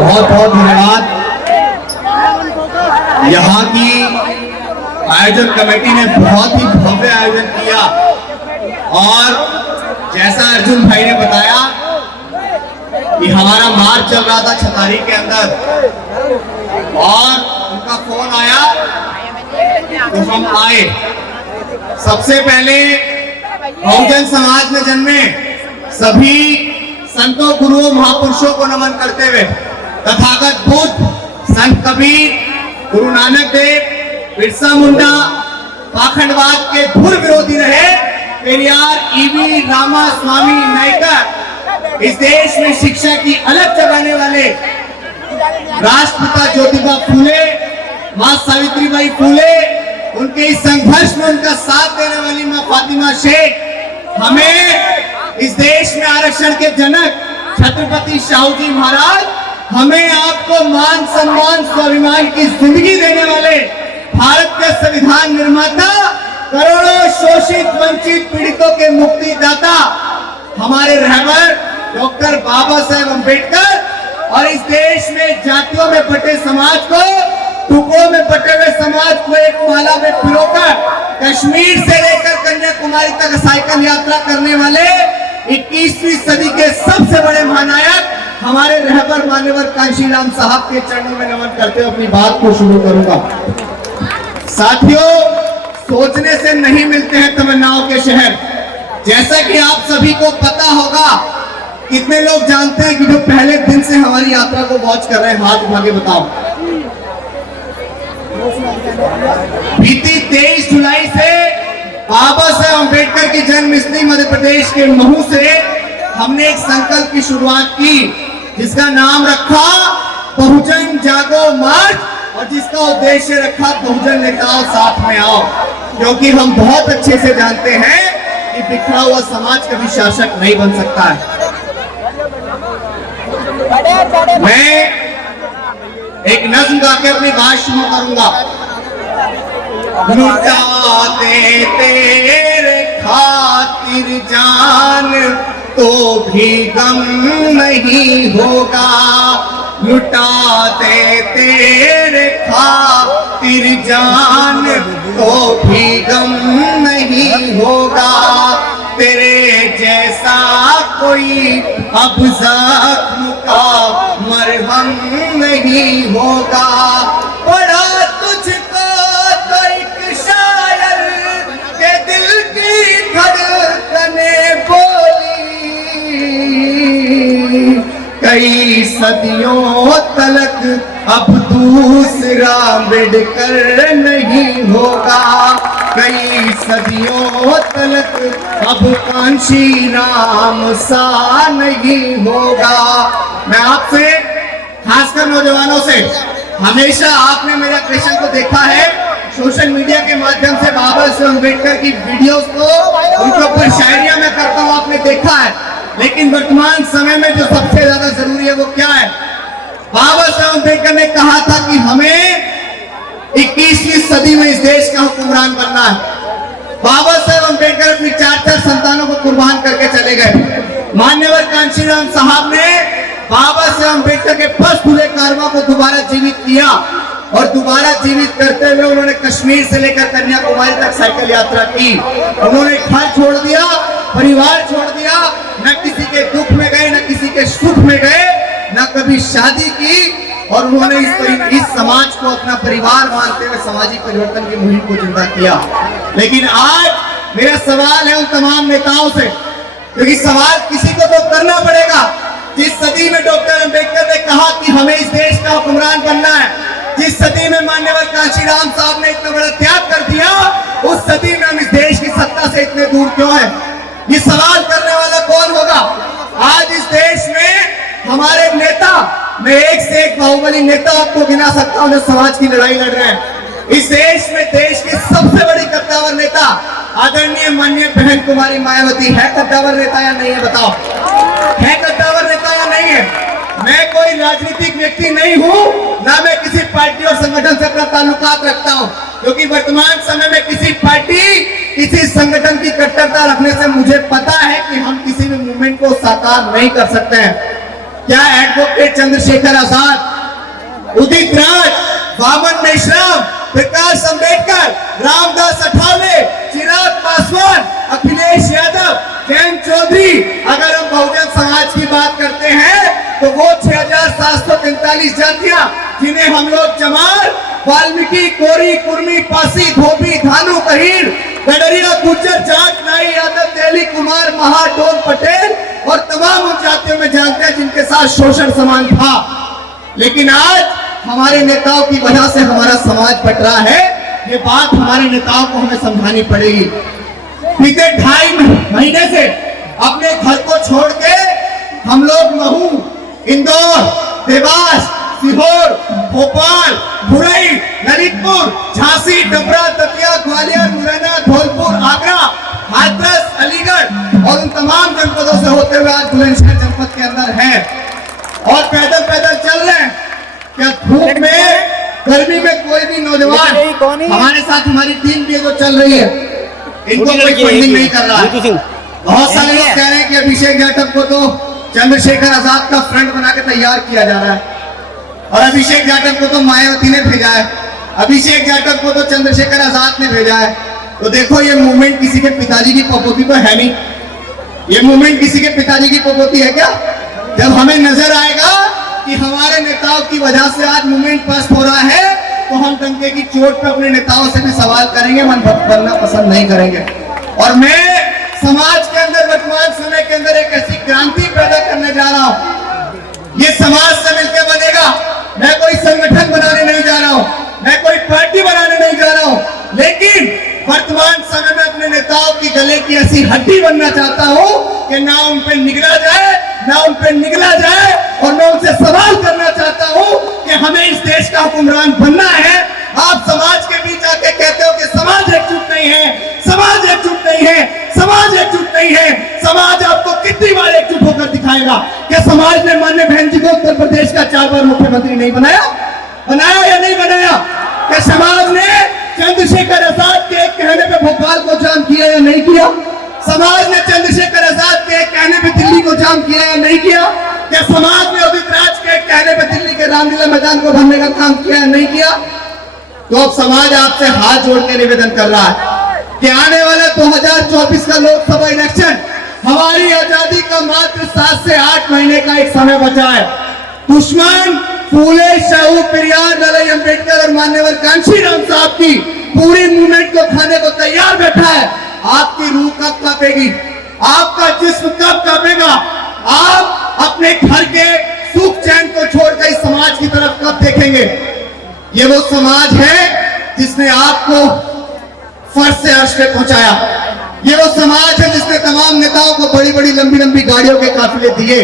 बहुत बहुत धन्यवाद। यहाँ की आयोजन कमेटी ने बहुत ही भव्य आयोजन किया और जैसा अर्जुन भाई ने बताया कि हमारा मार्च चल रहा था छतारी के अंदर और उनका फोन आया तो हम आए। सबसे पहले बहुजन समाज में जन्मे सभी संतों, गुरुओं, महापुरुषों को नमन करते हुए तथागत बुद्ध, संत कबीर, गुरु नानक देव, बिरसा मुंडा पाखंडवाद के धुर विरोधी रहे पेरियार, ईवी, रामा स्वामी नायकर, इस देश में शिक्षा की अलग जगाने वाले राष्ट्रपिता ज्योतिबा फूले, मां सावित्रीबाई फूले, उनके इस संघर्ष में उनका साथ देने वाली मां फातिमा शेख, हमें इस देश में आरक्षण के जनक छत्रपति शाहू जी महाराज, हमें आपको मान सम्मान स्वाभिमान की जिंदगी देने वाले भारत के संविधान निर्माता, करोड़ों शोषित वंचित पीड़ितों के मुक्तिदाता हमारे रहबर डॉक्टर बाबा साहेब अम्बेडकर और इस देश में जातियों में बटे समाज को, टुकड़ों में बटे हुए समाज को एक माला में पिरोकर कश्मीर से लेकर कन्याकुमारी तक साइकिल यात्रा करने वाले 21वीं सदी के सबसे बड़े महानायक हमारे रहबर मान्यवर कांशीराम साहब के चरणों में नमन करते हुए अपनी बात को शुरू करूंगा। साथियों, सोचने से नहीं मिलते हैं तमन्नाओं के शहर। जैसा कि आप सभी को पता होगा, कितने लोग जानते हैं कि जो पहले दिन से हमारी यात्रा को वॉच कर रहे हैं, हाथ उठा के बताओ। बीती 23 जुलाई से बाबा साहेब अम्बेडकर की जन्मस्थली मध्य प्रदेश के महू से हमने एक संकल्प की शुरुआत की जिसका नाम रखा बहुजन जागो मार्च और जिसका उद्देश्य रखा बहुजन नेताओं साथ में आओ, क्योंकि हम बहुत अच्छे से जानते हैं कि बिखरा हुआ समाज कभी शासक नहीं बन सकता है। मैं एक नज्म गा के अपनी बात शुरू करूंगा। लुटाते तेरे खातिर जान तो भी गम नहीं होगा, लुटाते तेरे खातिर जान तो भी गम नहीं होगा, तेरे जैसा कोई अब जख्म का मरहम नहीं होगा। पढ़ा तुझको तो एक शायर के दिल की धड़कने बोली, कई सदियों तलक अब दूसरा अम्बेडकर नहीं होगा, कई सदियों तलक अब कांशीराम सा नहीं होगा। मैं आपसे, खासकर नौजवानों से, हमेशा आपने मेरा क्वेश्चन को देखा है सोशल मीडिया के माध्यम से, बाबा साहेब अम्बेडकर की वीडियोस को, उनके ऊपर शायरियां मैं करता हूं, आपने देखा है। लेकिन वर्तमान समय में जो सबसे ज्यादा जरूरी है वो क्या है? बाबा साहेब अम्बेडकर ने कहा था कि हमें 21वीं सदी में इस देश का हुक्मरान बनना है। बाबा साहेब अम्बेडकर अपनी 4 संतानों को कुर्बान करके चले गए। मान्यवर कांशीराम साहब ने बाबा साहेब अम्बेडकर के फर्स्ट खुले कारवा को दोबारा जीवित किया और दोबारा जीवित करते हुए उन्होंने कश्मीर से लेकर कन्याकुमारी तक साइकिल यात्रा की। उन्होंने घर छोड़ दिया, परिवार छोड़ दिया, न किसी के दुख में गए, न किसी के सुख में गए, न कभी शादी की, और उन्होंने इस समाज को अपना परिवार मानते हुए सामाजिक परिवर्तन की मुहिम को जिंदा किया। लेकिन आज मेरा सवाल है उन तमाम नेताओं से, क्योंकि सवाल किसी को तो करना पड़ेगा। जिस सदी में डॉक्टर अम्बेडकर ने कहा कि हमें इस देश का हुक्मरान बनना है, जिस सदी में मान्यवर कांशीराम साहब ने इतना बड़ा त्याग कर दिया, उस सदी में हम इस देश की सत्ता से इतने दूर क्यों है? ये सवाल करने वाला कौन होगा? आज इस देश में हमारे नेता, मैं एक से एक बाहुबली नेता आपको गिना सकता हूं जो समाज की लड़ाई लड़ रहे हैं। इस देश में देश की सबसे बड़ी कद्दावर नेता आदरणीय माननीय बहन कुमारी मायावती है कद्दावर नेता या नहीं है? बताओ, है कद्दावर नेता या नहीं है? मैं कोई राजनीतिक व्यक्ति नहीं हूं, ना मैं किसी पार्टी और संगठन से अपना ताल्लुकात रखता हूं, क्योंकि वर्तमान समय में किसी पार्टी, किसी संगठन की कट्टरता रखने से मुझे पता है कि हम किसी भी मूवमेंट को साकार नहीं कर सकते हैं। क्या एडवोकेट चंद्रशेखर आजाद, उदित राज, वामन मेश्राम, प्रकाश अंबेडकर, रामदास अठावले, चिराग पासवान, अखिलेश यादव, जयंत चौधरी, अगर हम बहुजन समाज की बात करते हैं तो वो 6743 जातियां जिन्हें हम लोग चमार, वाल्मीकि, कोरी, कुर्मी, पासी, धोबी, धानु, कहीर, गडरिया, गुज्जर, जाट, नाई, यादव, तेली, कुमार, महा, डोल, पटेल और तमाम उन जातियों में जानते हैं जिनके साथ शोषण समान था। लेकिन आज हमारे नेताओं की वजह से हमारा समाज बट रहा है। ये बात हमारे नेताओं को हमें समझानी पड़ेगी। बीते 2.5 महीने से अपने घर को छोड़ के हम लोग महू, इंदौर, देवास, सीहोर, भोपाल, बुरई, ललितपुर, झांसी, डबरा, दतिया, ग्वालियर, मुरैना, धौलपुर, आगरा, हाथरस, अलीगढ़ और उन तमाम जनपदों से होते हुए आज बुलंदशहर जनपद के अंदर हैं और पैदल पैदल चल रहे हैं। क्या धूप में, गर्मी में कोई भी नौजवान हमारे साथ, हमारी टीम भी जो चल रही है, इनको कोई फंडिंग नहीं कर रहा है। बहुत सारे लोग कह रहे हैं कि अभिषेक जाटव को तो चंद्रशेखर आजाद का फ्रंट बना के तैयार किया जा रहा है और अभिषेक जाटव को तो मायावती ने भेजा है, अभिषेक जाटव को तो चंद्रशेखर आजाद ने भेजा है। तो देखो, ये मूवमेंट किसी के पिताजी की पपोती तो है नहीं। ये मूवमेंट किसी के पिताजी की पपोती है क्या? जब हमें नजर आएगा कि हमारे नेताओं की वजह से आज मूवमेंट पास हो रहा है तो हम डंके की चोट पे अपने नेताओं से भी सवाल करेंगे, मन बनना पसंद नहीं करेंगे। और मैं समाज के अंदर वर्तमान समय के अंदर एक ऐसी क्रांति पैदा करने जा रहा हूं। ये समाज से मिलकर बनेगा। मैं कोई संगठन बनाने नहीं जा रहा हूं, मैं कोई पार्टी बनाने नहीं जा रहा हूं, लेकिन वर्तमान समय में अपने नेताओं की गले की ऐसी हड्डी बनना चाहता हूं कि ना उन पे निगला जाए, ना उन पे निगला जाए। और मैं उनसे सवाल करना चाहता हूं कि हमें इस देश का हुक्मरान बनना है। आप समाज के बीच आके कहते हो कि समाज एकजुट नहीं है, समाज एकजुट नहीं है, समाज एकजुट नहीं है। समाज आपको कितनी बार एकजुट होकर दिखाएगा? क्या समाज ने माननीय बहन जी को उत्तर प्रदेश का 4 बार मुख्यमंत्री नहीं बनाया? बनाया या नहीं बनाया? क्या समाज ने चंद्रशेखर आजाद के कहने पे भोपाल को जाम किया या नहीं किया? समाज ने चंद्रशेखर आजाद के कहने पे दिल्ली को जाम किया या नहीं किया? क्या समाज ने उदित राज के कहने पे दिल्ली के रामलीला मैदान को भरने का काम किया या नहीं किया? तो अब समाज आपसे हाथ जोड़ के निवेदन कर रहा है कि आने वाला 2024 का लोकसभा इलेक्शन, हमारी आजादी का मात्र 7 से 8 महीने का एक समय बचा है। दुश्मन फूले शाहू पेरियार, लाला अम्बेडकर और मान्यवर कांशीराम साहब की पूरी मूवमेंट को खाने को तैयार बैठा है। आपकी रूह कब कांपेगी? आपका जिस्म कब कांपेगा? आप अपने घर के सुख चैन को छोड़कर इस समाज की तरफ कब देखेंगे? ये वो समाज है जिसने आपको फर्श से अर्श पे पहुंचाया। ये वो समाज है जिसने तमाम नेताओं को बड़ी बड़ी लंबी लंबी गाड़ियों के काफिले दिए।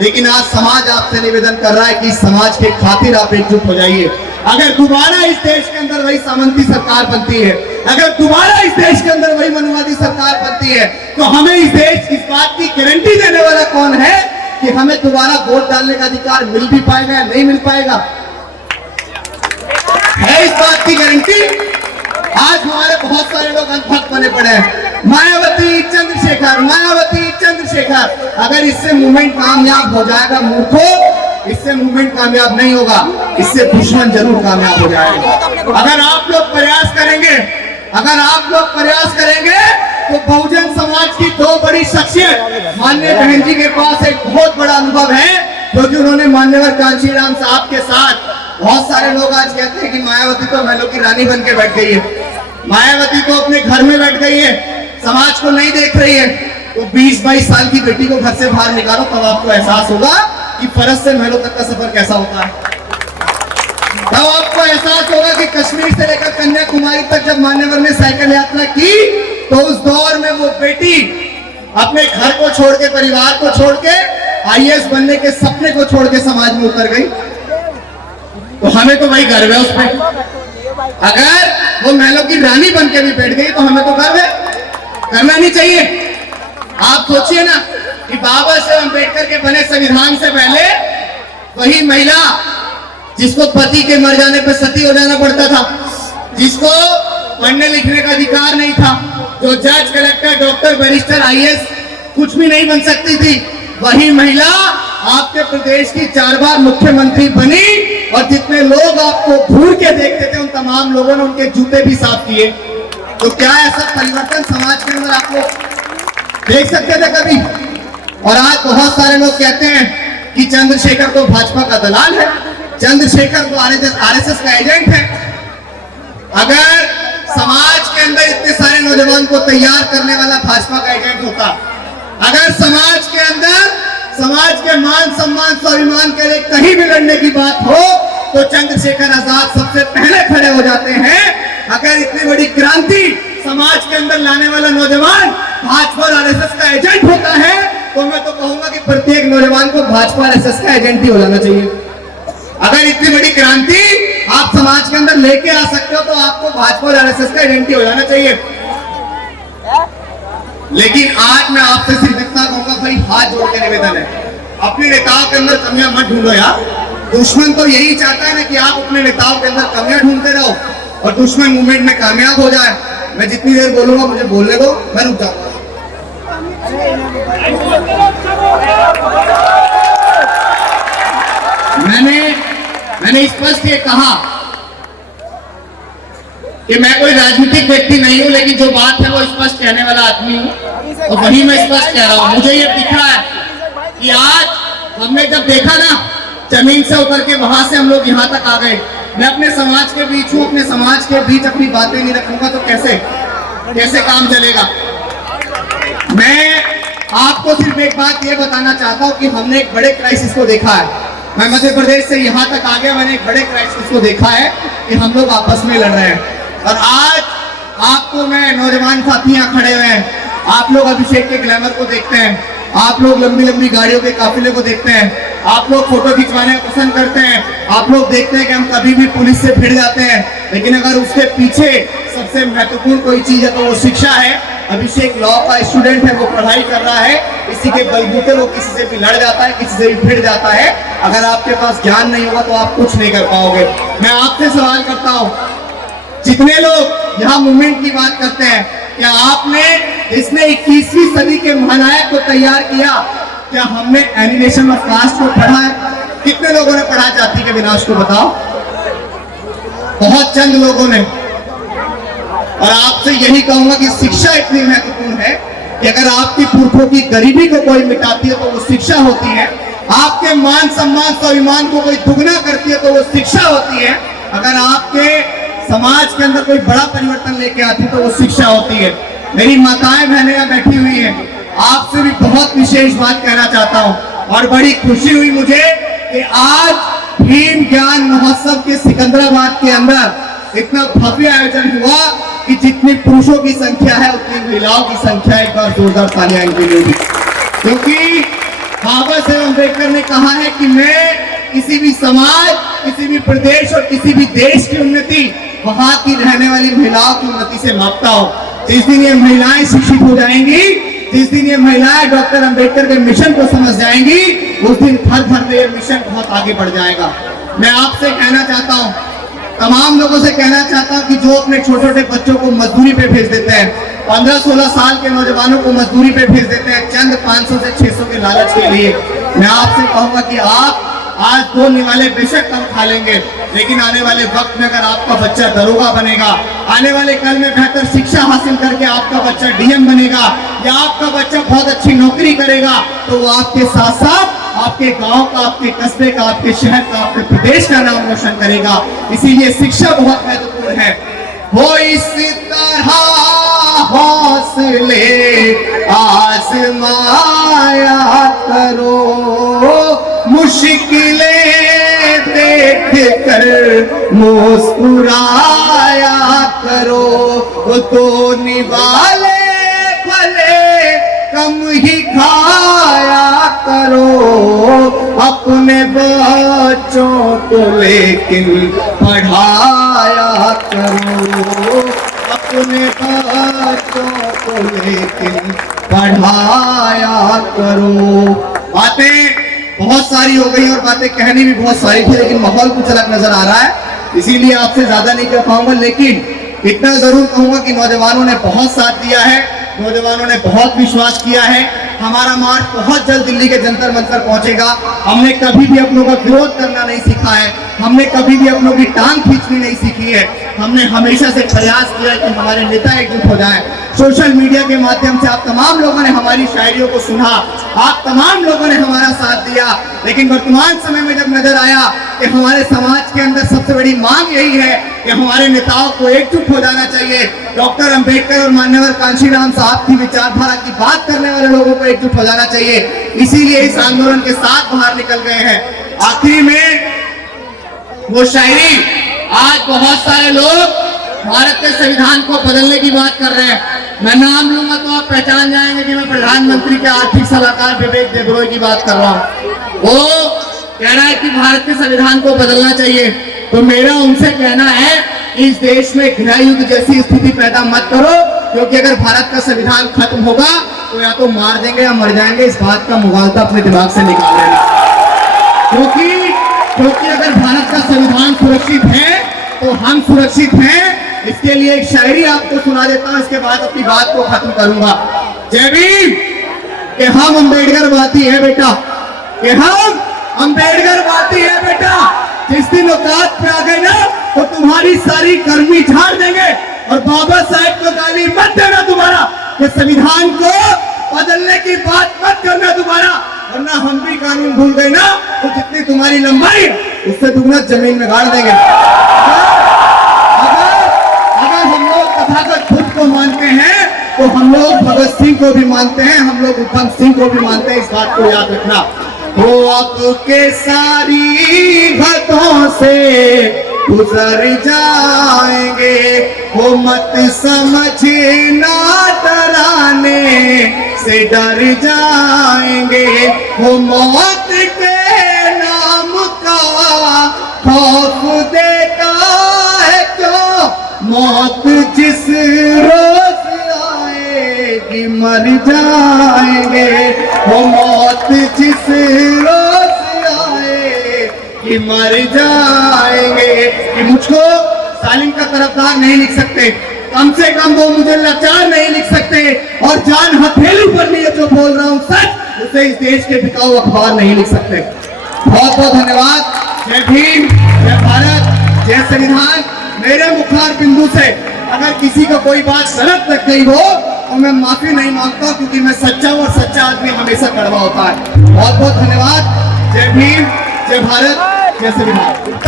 लेकिन आज समाज आपसे निवेदन कर रहा है कि इस समाज के खातिर आप एकजुट हो जाइए। अगर दोबारा इस देश के अंदर वही सामंती सरकार बनती है, अगर दोबारा इस देश के अंदर वही मनुवादी सरकार बनती है, तो हमें इस बात की गारंटी देने वाला कौन है कि हमें दोबारा वोट डालने का अधिकार मिल भी पाएगा या नहीं मिल पाएगा? है इस बात की गारंटी? आज हमारे बहुत सारे लोग अंधभक्त बने पड़े हैं। मायावती चंद्रशेखर, मायावती चंद्रशेखर। अगर इससे मूवमेंट कामयाब हो जाएगा मूर्खों, इससे मूवमेंट कामयाब नहीं होगा, इससे दुश्मन जरूर कामयाब हो जाएगा। अगर आप लोग प्रयास करेंगे, अगर आप लोग प्रयास करेंगे तो बहुजन समाज की 2 बड़ी शख्सियत, माननीय बहन जी के पास एक बहुत बड़ा अनुभव है जो कि उन्होंने मान्यवर कांशीराम साहब के साथ। बहुत सारे लोग आज कहते हैं कि मायावती तो महलों की रानी बन के बैठ गई है, मायावती तो अपने घर में बैठ गई है, समाज को नहीं देख रही है। तो 20-22 साल की बेटी को घर से बाहर निकालो, तब आपको एहसास होगा कि फरस से महलों तक का सफर कैसा होता है। तब आपको एहसास होगा कि कश्मीर से लेकर कन्याकुमारी तक जब मान्यवर ने साइकिल यात्रा की तो उस दौर में वो बेटी अपने घर को छोड़ के, परिवार को छोड़ के, IAS बनने के सपने को छोड़ के समाज में उतर गई। तो हमें तो भाई गर्व है उस पर। अगर वो महलों की रानी बन के भी बैठ गई तो हमें तो गर्व है, करना नहीं चाहिए। आप सोचिए ना कि बाबा साहेब अम्बेडकर के बने संविधान से पहले वही महिला जिसको पति के मर जाने पर सती हो जाना पड़ता था, जिसको पढ़ने लिखने का अधिकार नहीं था, जो जज, कलेक्टर, डॉक्टर, बैरिस्टर, IAS कुछ भी नहीं बन सकती थी, वही महिला आपके प्रदेश की 4 बार मुख्यमंत्री बनी और जितने लोग आपको घूर के देखते थे उन तमाम लोगों ने उनके जूते भी साफ किए। तो क्या ऐसा परिवर्तन समाज के अंदर आप लोग देख सकते थे कभी? और आज बहुत सारे लोग कहते हैं कि चंद्रशेखर तो भाजपा का दलाल है, चंद्रशेखर तो आरएसएस का एजेंट है। अगर समाज के अंदर इतने सारे नौजवान को तैयार करने वाला भाजपा का एजेंट होता, अगर समाज के अंदर समाज के मान सम्मान स्वाभिमान के लिए कहीं भी लड़ने की बात हो तो चंद्रशेखर आजाद सबसे पहले खड़े हो जाते हैं। अगर इतनी बड़ी क्रांति समाज के अंदर लाने वाला नौजवान भाजपा और आरएसएस का एजेंट होता है तो मैं तो कहूंगा कि प्रत्येक नौजवान को भाजपा आरएसएस का एजेंट ही हो जाना चाहिए। अगर इतनी बड़ी क्रांति आप समाज के अंदर लेके आ सकते हो तो आपको भाजपा और आरएसएस का एजेंट ही हो जाना चाहिए। लेकिन आज मैं आपसे सिर्फ इतना कहूंगा, भाई हाथ जोड़ के निवेदन है, अपने नेताओं के अंदर कमियां मत ढूंढो यार। दुश्मन तो यही चाहता है ना कि आप अपने नेताओं के अंदर कमियां ढूंढते रहो और दुश्मन मूवमेंट में कामयाब हो जाए। मैं जितनी देर बोलूंगा मुझे बोलने दो, मैं रुक जाऊंगा। मैंने स्पष्ट ये कहा कि मैं कोई राजनीतिक व्यक्ति नहीं हूं, लेकिन जो बात है वो स्पष्ट कहने वाला आदमी हूं और वही मैं स्पष्ट कह रहा हूं। मुझे ये दिख रहा है कि आज हमने जब देखा ना जमीन से उतर के वहां से हम लोग यहाँ तक आ गए। मैं अपने समाज के बीच हूं, अपने समाज के बीच अपनी बातें नहीं रखूंगा तो कैसे काम चलेगा। मैं आपको सिर्फ एक बात ये बताना चाहता हूं कि हमने एक बड़े क्राइसिस को देखा है। मैं मध्य प्रदेश से यहाँ तक आ गया, मैंने एक बड़े क्राइसिस को देखा है कि हम लोग आपस में लड़ रहे हैं। और आज आपको मैं नौजवान साथी यहाँ खड़े हुए हैं, आप लोग अभिषेक के ग्लैमर को देखते हैं, आप लोग लंबी लंबी गाड़ियों के काफिले को देखते हैं, आप लोग फोटो खिंचवाने पसंद करते हैं, आप लोग देखते हैं कि हम कभी भी पुलिस से भिड़ जाते हैं। लेकिन अगर उसके पीछे सबसे महत्वपूर्ण कोई चीज है तो वो शिक्षा है। अभिषेक लॉ का स्टूडेंट है, वो पढ़ाई कर रहा है, इसी के बलबूते वो किसी से भी लड़ जाता है, किसी से भी भिड़ जाता है। अगर आपके पास ज्ञान नहीं होगा तो आप कुछ नहीं कर पाओगे। मैं आपसे सवाल करता हूँ, जितने लोग यहाँ मूवमेंट की बात करते हैं, क्या आपने इसने 21वीं सदी के महानायक को तैयार किया? क्या हमने एनिमेशन ऑफ कास्ट को पढ़ा है? कितने लोगों ने पढ़ा जाति के विनाश को? बताओ, बहुत चंद लोगों ने। और आपसे यही कहूंगा कि शिक्षा इतनी महत्वपूर्ण है कि अगर आपकी पुरखों की गरीबी को कोई मिटाती है तो वो शिक्षा होती है, आपके मान सम्मान स्वाभिमान को कोई दुगना करती है तो वो शिक्षा होती है, अगर आपके समाज के अंदर कोई बड़ा परिवर्तन लेके आती है तो वो शिक्षा होती है। मेरी माताएं बहनें यहाँ बैठी हुई हैं, आपसे भी बहुत विशेष बात कहना चाहता हूँ और बड़ी खुशी हुई मुझे कि आज भीम ज्ञान महोत्सव के सिकंदराबाद के अंदर इतना भव्य आयोजन हुआ कि जितनी पुरुषों की संख्या है उतनी महिलाओं की संख्या एक बार जोरदार तालियां इनके लिए भी। क्योंकि बाबा साहेब अम्बेडकर ने कहा है कि मैं किसी भी समाज, किसी भी प्रदेश और किसी भी देश की उन्नति वहां की रहने वाली महिलाओं की उन्नति से मापता हूं। जिस दिन ये महिलाएं शिक्षित हो जाएंगी, जिस दिन ये महिलाएं डॉक्टर अंबेडकर के मिशन को समझ जाएंगी, उस दिन घर घर में ये मिशन बहुत आगे बढ़ जाएगा। मैं आपसे कहना चाहता हूं, तमाम लोगों से कहना चाहता हूं कि जो अपने छोटे छोटे बच्चों को मजदूरी पे भेज देते हैं, 15-16 साल के नौजवानों को मजदूरी पे भेज देते हैं चंद 500 से 600 के लालच के लिए, मैं आपसे कहूंगा कि आप आज 2 निवाले बेशक कम खा लेंगे, लेकिन आने वाले वक्त में अगर आपका बच्चा दरोगा बनेगा, आने वाले कल में बेहतर शिक्षा हासिल करके आपका बच्चा डीएम बनेगा या आपका बच्चा बहुत अच्छी नौकरी करेगा, तो वो आपके साथ साथ आपके गांव का, आपके कस्बे का, आपके शहर का, आपके प्रदेश का नाम रोशन करेगा। इसीलिए शिक्षा बहुत महत्वपूर्ण है। वो इस तरह हौसले आजमाया करो, मुश्किलें देख कर मुस्कुराया करो, तो निवाले भले कम ही खाया करो, अपने बच्चों को लेकिन पढ़ाया करो, अपने बच्चों को लेकिन पढ़ाया करो। बातें बहुत सारी हो गई और बातें कहनी भी बहुत सारी थी, लेकिन माहौल कुछ अलग नजर आ रहा है, इसीलिए आपसे ज्यादा नहीं कर पाऊंगा। लेकिन इतना जरूर कहूंगा कि नौजवानों ने बहुत साथ दिया है, नौजवानों ने बहुत विश्वास किया है। हमारा मार्च बहुत जल्द दिल्ली के जंतर मंतर पहुंचेगा। हमने कभी भी अपनों का विरोध करना नहीं सीखा है, हमने कभी भी अपनों की टांग खींचनी नहीं सीखी है। हमने हमेशा से प्रयास किया कि हमारे नेता एकजुट हो जाएं। सोशल मीडिया के माध्यम से आप तमाम लोगों ने हमारी शायरियों को सुना, आप तमाम लोगों ने हमारा साथ दिया, लेकिन वर्तमान समय में जब नजर आया कि हमारे समाज के अंदर सबसे बड़ी मांग यही है कि हमारे नेताओं को एकजुट हो जाना चाहिए। डॉक्टर अंबेडकर और मान्यवर कांशीराम साहब की विचारधारा की बात करने वाले लोगों को एकजुट हो जाना चाहिए, इसीलिए इस आंदोलन के साथ बाहर निकल गए हैं। आखिरी में वो शायरी, आज बहुत सारे लोग भारत के संविधान को बदलने की बात कर रहे हैं। मैं नाम लूंगा तो आप पहचान जाएंगे कि मैं प्रधानमंत्री के आर्थिक सलाहकार विवेक देबरॉय की बात कर रहा हूँ। वो कह रहा है कि भारत के संविधान को बदलना चाहिए, तो मेरा उनसे कहना है इस देश में गृह युद्ध जैसी स्थिति पैदा मत करो, क्योंकि अगर भारत का संविधान खत्म होगा तो या तो मार देंगे या मर जाएंगे। इस बात का मुगालता अपने दिमाग से निकाल लेना, क्योंकि अगर भारत का संविधान सुरक्षित है तो हम सुरक्षित हैं। इसके लिए एक शायरी आपको सुना देता हूं, इसके बाद अपनी बात को खत्म करूंगा। जय भीम कि हम अम्बेडकरवादी है बेटा, कि हम अम्बेडकरवादी है बेटा। जिस दिन औकात पे आ गए ना तो तुम्हारी सारी गर्मी झाड़ देंगे, और बाबा साहेब को गाली मत देना दोबारा कि संविधान को बदलने की बात मत करना दोबारा, वरना हम भी कानून भूल गए ना तो जितनी तुम्हारी लंबाई उससे दुगना जमीन में गाड़ देंगे। अगर हम लोग तथागत बुद्ध को मानते हैं तो हम लोग भगत सिंह को भी मानते हैं, हम लोग उधम सिंह को भी मानते हैं। इस बात को याद रखना। वो आपके सारी हदों से गुजर जाएंगे, वो मत समझना डराने से डर जाएंगे। वो मौत के नाम का खौफ देता है क्यों, मौत जिस रोज आएगी मर जाएंगे। वो मौत जिस रोज आएगी मर जाएंगे। कि मुझको सालिम का तरफदार नहीं लिख सकते, कम से कम वो मुझे लाचार नहीं लिख सकते, और जान हथेली पर नहीं जो बोल रहा हूँ सच, उसे इस देश के बिकाऊ अखबार नहीं लिख सकते। बहुत बहुत धन्यवाद। जय भीम, जय भारत, जय संविधान। मेरे मुखार बिंदु से अगर किसी को कोई बात गलत लग गई हो तो मैं माफी नहीं मांगता, क्योंकि मैं सच्चा हूं और सच्चा आदमी हमेशा कड़वा होता है। बहुत बहुत धन्यवाद। जय भीम, जय भारत, जय संविधान।